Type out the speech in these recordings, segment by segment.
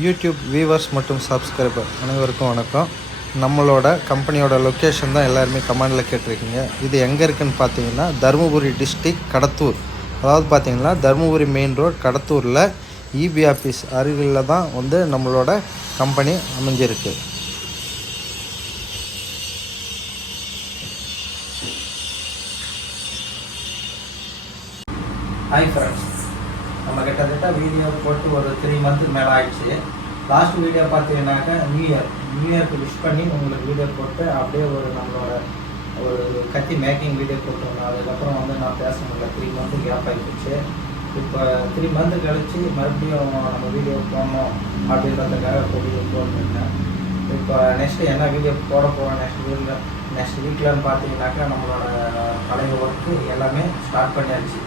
YouTube viewers மற்றும் subscriber அனைவருக்கும் வணக்கம். நம்மளோட கம்பெனியோட லொக்கேஷன் தான் எல்லாருமே கமெண்டில் கேட்டிருக்கீங்க. இது எங்கே இருக்குதுன்னு பார்த்தீங்கன்னா தருமபுரி டிஸ்ட்ரிக் கடத்தூர். அதாவது பார்த்தீங்கன்னா தருமபுரி மெயின் ரோட் கடத்தூரில் இபி ஆஃபீஸ் அருகில் தான் வந்து நம்மளோட கம்பெனி அமைஞ்சிருக்கு. ஹாய் ஃப்ரெண்ட்ஸ், நம்ம கிட்டத்தட்ட வீடியோ போட்டு ஒரு 3 மந்த்துக்கு மேலே ஆயிடுச்சு. லாஸ்ட் வீடியோ பார்த்தீங்கன்னாக்கா நியூ இயர்க்கு விஷ் பண்ணி உங்களுக்கு வீடியோ போட்டு அப்படியே நம்மளோட ஒரு கத்தி மேக்கிங் வீடியோ போட்டுருந்தோம். அதுக்கப்புறம் நான் பேச முடியல, 3 மந்த்து கேப் ஆகிடுச்சு. இப்போ 3 மந்த்து கழித்து மறுபடியும் நம்ம வீடியோ போடணும் அப்படின்றதுக்காக வீடியோ போட்டுருந்தேன். இப்போ நெக்ஸ்ட்டு என்ன வீடியோ போட போகிறோம் நெக்ஸ்ட் வீக்கில்னு பார்த்தீங்கன்னாக்கா நம்மளோட பழைய ஒர்க்கு எல்லாமே ஸ்டார்ட் பண்ணியாச்சு.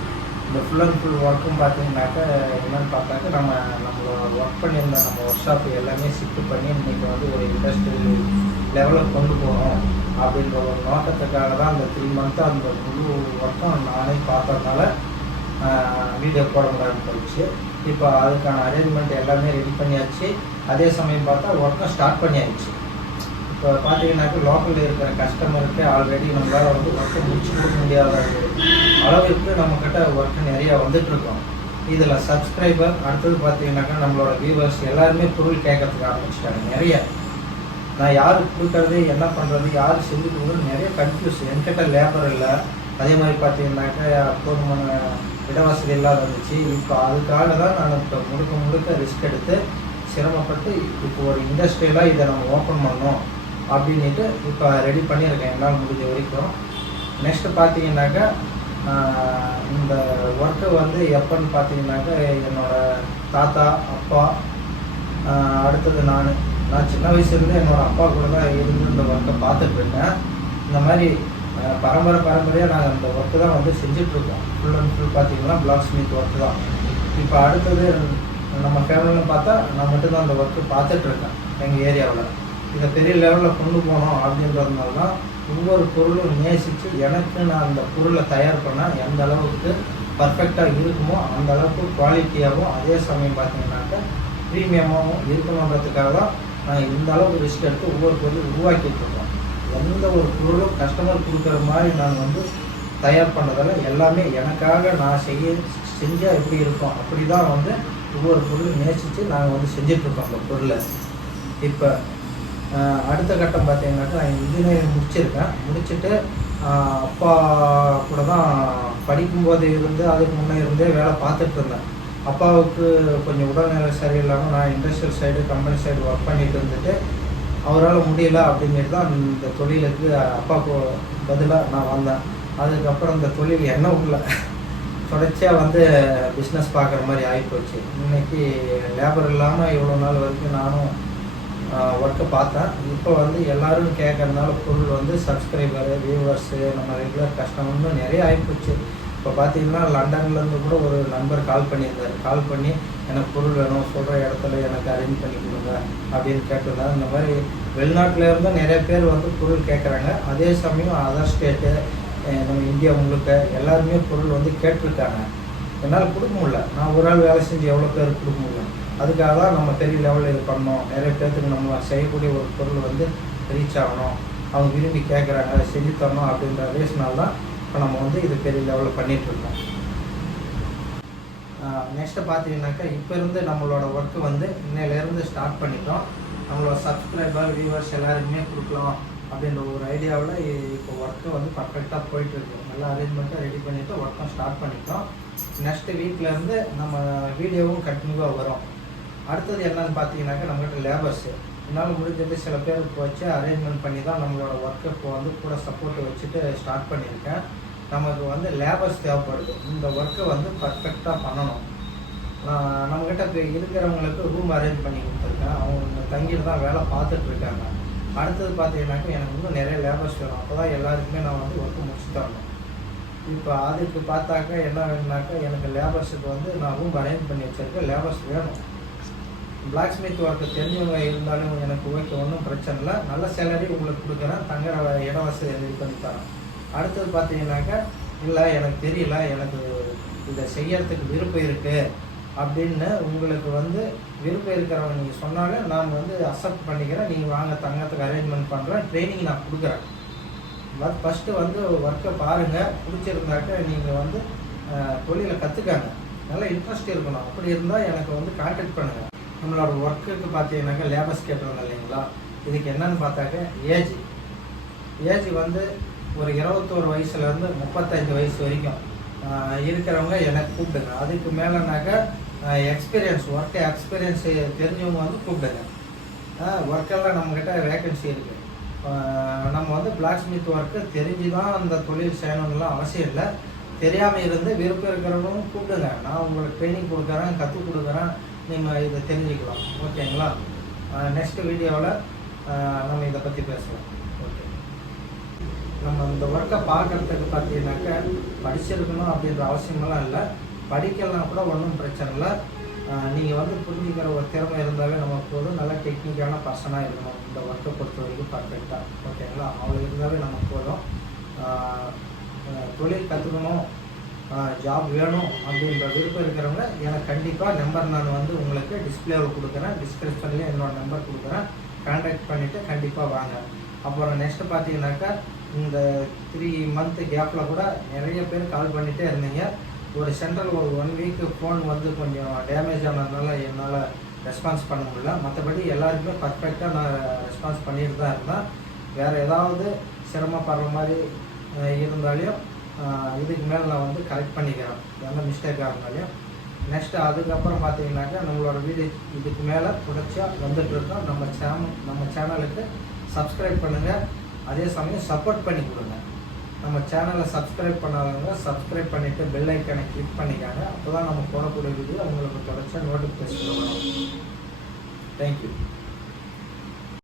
இந்த ஃபுல் அண்ட் ஃபுல் ஒர்க்கும் பார்த்தீங்கன்னாக்கா என்னென்னு பார்த்தாக்க நம்மளோட ஒர்க் பண்ணியிருந்த நம்ம ஒர்க் ஷாப் எல்லாமே ஷிஃப்ட் பண்ணி இன்றைக்கி ஒரு இண்டஸ்ட்ரியல் லெவலில் கொண்டு போகணும் அப்படின்ற ஒரு நோக்கத்துக்காக தான் அந்த 3 மந்த்து அந்த முழு ஒர்க்கும் நானே பார்த்ததுனால வீடியோ போட முடியாமல் போயிடுச்சு. இப்போ அதுக்கான அரேஞ்ச்மெண்ட் எல்லாமே ரெடி பண்ணியாச்சு. அதே சமயம் பார்த்தா ஒர்க்கும் ஸ்டார்ட் பண்ணியாச்சு. இப்போ பார்த்தீங்கன்னாக்கா லோக்கலில் இருக்கிற கஸ்டமருக்கு ஆல்ரெடி நம்மளால் ஒர்க்கை முடிச்சு கொடுக்க முடியாத அளவிற்கு நம்மக்கிட்ட ஒர்க்கு நிறையா வந்துட்டுருக்கோம். இதில் சப்ஸ்கிரைபர் அடுத்தது பார்த்தீங்கன்னாக்கா நம்மளோட வியூவர்ஸ் எல்லாருமே பொருள் கேட்கறதுக்கு ஆரம்பிச்சிட்டாங்க. நிறைய நான் யாருக்கு கொடுக்கறது, என்ன பண்ணுறது, யார் செஞ்சு கொடுக்குறது நிறைய கன்ஃபியூஸ். என்கிட்ட லேபர் இல்லை, அதே மாதிரி பார்த்தீங்கன்னாக்கா போதுமான இடவசதி இல்லாத இருந்துச்சு. இப்போ அதுக்காக தான் நான் இப்போ முழுக்க ரிஸ்க் எடுத்து சிரமப்பட்டு இப்போ ஒரு இண்டஸ்ட்ரியலாக இதை நம்ம ஓப்பன் பண்ணோம் அப்படின்ட்டு இப்போ ரெடி பண்ணியிருக்கேன் என்னால் முடிஞ்ச வரைக்கும். நெக்ஸ்ட்டு பார்த்தீங்கன்னாக்கா இந்த ஒர்க்கு எப்போன்னு பார்த்தீங்கன்னாக்கா என்னோடய தாத்தா, அப்பா, அடுத்தது நான் சின்ன வயசுலேருந்து என்னோடய அப்பா கூட தான் இருந்து இந்த ஒர்க்கை பார்த்துட்ருக்கேன். இந்த மாதிரி பரம்பரையாக நாங்கள் இந்த ஒர்க்கு தான் செஞ்சிட்ருக்கோம். ஃபுல் அண்ட் ஃபுல் பார்த்தீங்கன்னா பிளாக் ஸ்மித் ஒர்க்கு தான். இப்போ அடுத்தது நம்ம ஃபேமிலின்னு பார்த்தா நான் மட்டும்தான் அந்த ஒர்க்கு பார்த்துட்ருக்கேன் எங்கள் ஏரியாவில். இதை பெரிய லெவலில் கொண்டு போகணும் அப்படின்றதுனால தான் ஒவ்வொரு பொருளும் நேசித்து எனக்கு நான் அந்த பொருளை தயார் பண்ணால் எந்த அளவுக்கு பர்ஃபெக்டாக இருக்குமோ அந்த அளவுக்கு குவாலிட்டியாகவும் அதே சமயம் பார்த்தீங்கன்னாக்கா ப்ரீமியமாகவும் இருக்கணுன்றதுக்காக தான் நான் இந்த அளவுக்கு ரிஸ்க் எடுத்து ஒவ்வொரு பொருளும் உருவாக்கிட்டுருக்கோம். எந்த ஒரு பொருளும் கஸ்டமர் கொடுக்குற மாதிரி நான் தயார் பண்ணதால் எல்லாமே எனக்காக நான் செஞ்சால் எப்படி இருக்கும் அப்படி தான் ஒவ்வொரு பொருளும் நேசித்து நாங்கள் செஞ்சிட்ருக்கோம் அந்த பொருளை. இப்போ அடுத்த கட்டம் பார்த்தீங்கன்னாக்கா நான் இன்ஜினியரிங் முடிச்சுட்டு அப்பா கூட தான் படிக்கும்போது அதுக்கு முன்னே இருந்தே வேலை பார்த்துட்டு இருந்தேன். அப்பாவுக்கு கொஞ்சம் உடல்நிலை சரியில்லாமல் நான் industrial side company side work பண்ணிட்டு இருந்துட்டு அவரால் முடியல அப்படிங்கிறது தான் இந்த தொழிலுக்கு அப்பாவுக்கு பதிலாக நான் வந்தேன். அதுக்கப்புறம் இந்த தொழில் என்ன உள்ள தொடர்ச்சியாக பிஸ்னஸ் பார்க்குற மாதிரி ஆகிப்போச்சு. இன்றைக்கி லேபர் இல்லாமல் இவ்வளோ நாள் வரைக்கும் நானும் ஒர்க்கை பார்த்தேன். இப்போ எல்லோரும் கேட்கறதுனால பொருள் சப்ஸ்கிரைபரு, வியூவர்ஸு, நம்ம ரெகுலர் கஸ்டமர்னு நிறைய ஆகிப்போச்சு. இப்போ பார்த்தீங்கன்னா லண்டன்லேருந்து கூட ஒரு நண்பர் கால் பண்ணியிருந்தார். கால் பண்ணி எனக்கு பொருள் வேணும், சொல்கிற இடத்துல எனக்கு அரேஞ்ச் பண்ணி கொடுங்க அப்படின்னு கேட்டிருந்தாங்க. இந்த மாதிரி வெளிநாட்டிலேருந்து நிறைய பேர் பொருள் கேட்குறாங்க. அதே சமயம் அதர் ஸ்டேட்டு, நம்ம இந்தியா முழுக்க எல்லாருமே பொருள் கேட்டிருக்காங்க. என்னால் கொடுக்க முடியல. நான் ஒரு ஆள் வேலை செஞ்சு எவ்வளோ பேர் கொடுக்க முடியும்? அதுக்காக தான் நம்ம பெரிய லெவலில் இது பண்ணோம். நிறைய பேர்த்துக்கு நம்ம செய்யக்கூடிய ஒரு பொருள் ரீச் ஆகணும், அவங்க விரும்பி கேட்குறாங்க, செஞ்சு தரணும் அப்படின்ற ரீசனால் தான் இப்போ நம்ம இது பெரிய லெவலில் பண்ணிகிட்ருக்கோம். நெக்ஸ்ட்டு பார்த்தீங்கன்னாக்கா இப்போ இருந்து நம்மளோட ஒர்க்கு இன்னையிலேருந்து ஸ்டார்ட் பண்ணிட்டோம். நம்மளோட சப்ஸ்கிரைபர், வியூவர்ஸ் எல்லாருக்குமே கொடுக்கலாம் அப்படின்ற ஒரு ஐடியாவில் இப்போ ஒர்க்கு பர்ஃபெக்டாக போயிட்டுருக்கு. நல்லா அரேஞ்ச்மெண்ட்டாக ரெடி பண்ணிவிட்டு ஒர்க்கும் ஸ்டார்ட் பண்ணிட்டோம். நெக்ஸ்ட்டு வீக்லேருந்து நம்ம வீடியோவும் கண்டினியூவாக வரும். அடுத்தது என்னன்னு பார்த்தீங்கன்னாக்கா நம்மகிட்ட லேபர்ஸு என்னால் முடிஞ்சது சில பேருக்கு வச்சு அரேஞ்ச்மெண்ட் பண்ணி தான் நம்மளோட ஒர்க்கை இப்போ கூட சப்போர்ட் வச்சுட்டு ஸ்டார்ட் பண்ணியிருக்கேன். நமக்கு லேபர்ஸ் தேவைப்படுது. இந்த ஒர்க்கை பர்ஃபெக்டாக பண்ணணும். நம்மக்கிட்ட இப்போ இருக்கிறவங்களுக்கு ரூம் அரேஞ்ச் பண்ணி கொடுத்துருக்கேன். அவங்க தங்கிட்டு தான் வேலை பார்த்துட்ருக்காங்க. அடுத்தது பார்த்தீங்கன்னாக்கா எனக்கு இன்னும் நிறைய லேபர்ஸ் வேணும். அப்போ தான் எல்லாருக்குமே நான் ஒர்க்கு முடிச்சு தரணும். இப்போ அதுக்கு பார்த்தாக்கா என்ன வேணுனாக்கா எனக்கு லேபர்ஸுக்கு நான் ரூம் அரேஞ்ச் பண்ணி வச்சுருக்கேன். லேபர்ஸ் வேணும். பிளாக் ஸ்மித் ஒர்க்கு தெரிஞ்சவங்க இருந்தாலும் எனக்கு ஓகே, ஒன்றும் பிரச்சனை இல்லை. நல்ல சேலரி உங்களுக்கு கொடுக்குறேன், தங்குற இட வசதி ரெடி பண்ணி தரேன். அடுத்தது பார்த்தீங்கன்னாக்கா இல்லை எனக்கு தெரியல, எனக்கு இதை செய்யறதுக்கு விருப்பம் இருக்குது, அப்படின்னு உங்களுக்கு வந்து விருப்பம் இருக்கிறவங்க நீங்கள் சொன்னாலும் நான் வந்து அக்செப்ட் பண்ணிக்கிறேன். நீங்கள் வாங்க தங்கத்துக்கு அரேஞ்ச்மெண்ட் பண்ணுறேன், ட்ரைனிங் நான் கொடுக்குறேன். பட் ஃபஸ்ட்டு வந்து ஒர்க்கை பாருங்கள். பிடிச்சிருந்தாக்க நீங்கள் வந்து தொழிலை கற்றுக்காங்க. நல்லா இன்ட்ரெஸ்ட் இருக்கணும். அப்படி இருந்தால் எனக்கு வந்து கான்டாக்ட் பண்ணுங்கள். நம்மளோட ஒர்க்குக்கு பார்த்தீங்கன்னாக்கா லேபர்ஸ் கேட்டுருங்க இல்லைங்களா. இதுக்கு என்னன்னு பார்த்தாக்க ஏஜ் வந்து ஒரு 21 வயசுலேருந்து 35 வயசு வரைக்கும் இருக்கிறவங்க எனக்கு கூப்பிடுங்க. அதுக்கு மேலேனாக்கா ஒர்க் எக்ஸ்பீரியன்ஸ் தெரிஞ்சவங்க வந்து கூப்பிடுங்க. ஒர்க்கெல்லாம் நம்மக்கிட்ட வேக்கன்சி இருக்குது. நம்ம வந்து பிளாக் ஸ்மித் ஒர்க்கு தெரிஞ்சு தான் அந்த தொழில் செய்யணும்லாம் அவசியம் இல்லை. தெரியாமல் இருந்து விருப்பம் இருக்கிறவங்களும் கூப்பிடுங்க. நான் உங்களுக்கு ட்ரைனிங் கொடுக்குறேன், கற்றுக் கொடுக்குறேன். நீங்கள் இதை தெரிஞ்சுக்கலாம். ஓகேங்களா? நெக்ஸ்ட் வீடியோவில் நம்ம இதை பற்றி பேசலாம். ஓகே, நம்ம இந்த ஒர்க்கை பார்க்குறதுக்கு பார்த்தீங்கன்னாக்கா படிச்சிருக்கணும் அப்படின்ற அவசியமெல்லாம் இல்லை. படிக்கலாம் கூட ஒன்றும் பிரச்சனை இல்லை. நீங்கள் வந்து புரிஞ்சுக்கிற ஒரு திறமை இருந்தாலே நமக்கு போதும். நல்ல டெக்னிக்கான பர்சனாக இருக்கணும் இந்த ஒர்க்கை பொறுத்த வரைக்கும் பர்ஃபெக்டாக. ஓகேங்களா? அவ்வளோ இருந்தாலே நமக்கு போதும். தொழில் கற்றுக்கணும், ஜாப் வேணும் அப்படின்ற விருப்பம் இருக்கிறவங்க எனக்கு கண்டிப்பாக நம்பர் நான் வந்து உங்களுக்கு டிஸ்பிளேவில் கொடுக்குறேன். டிஸ்கிரிப்ஷன்லேயும் என்னோடய நம்பர் கொடுக்குறேன். கான்டாக்ட் பண்ணிவிட்டு கண்டிப்பாக வாங்க. அப்புறம் நெக்ஸ்ட்டு பார்த்தீங்கன்னாக்கா இந்த 3 மந்த் கேப்பில் கூட நிறைய பேர் கால் பண்ணிகிட்டே இருந்தீங்க. ஒரு சென்ட்ரல் ஒரு 1 வீக்கு ஃபோன் வந்து கொஞ்சம் டேமேஜ் ஆனதுனால என்னால் ரெஸ்பான்ஸ் பண்ண முடியல. மற்றபடி எல்லாருக்குமே பர்ஃபெக்டாக நான் ரெஸ்பான்ஸ் பண்ணிட்டு தான் இருந்தேன். வேறு ஏதாவது சிரமப்படுற மாதிரி இருந்தாலையும் இதுக்கு மேலே நான் வந்து கரெக்ட் பண்ணிக்கிறேன், எந்த மிஸ்டேக்காக இருந்தாலையும். நெக்ஸ்ட்டு அதுக்கப்புறம் பார்த்தீங்கன்னாக்கா நம்மளோட வீடியோ இதுக்கு மேலே தொடர்ச்சியாக வந்துட்டுருக்கோம். நம்ம சேனலுக்கு சப்ஸ்கிரைப் பண்ணுங்கள். அதே சமயம் சப்போர்ட் பண்ணி கொடுங்க. நம்ம சேனலை சப்ஸ்கிரைப் பண்ணாதவங்க சப்ஸ்கிரைப் பண்ணிவிட்டு பெல் ஐக்கானை கிளிக் பண்ணிக்காங்க. அப்போ தான் நம்ம போடக்கூடிய வீடியோ உங்களுக்கு தொடர்ச்சியாக நோட்டிஃபிகேஷன் வரும். தேங்க்யூ.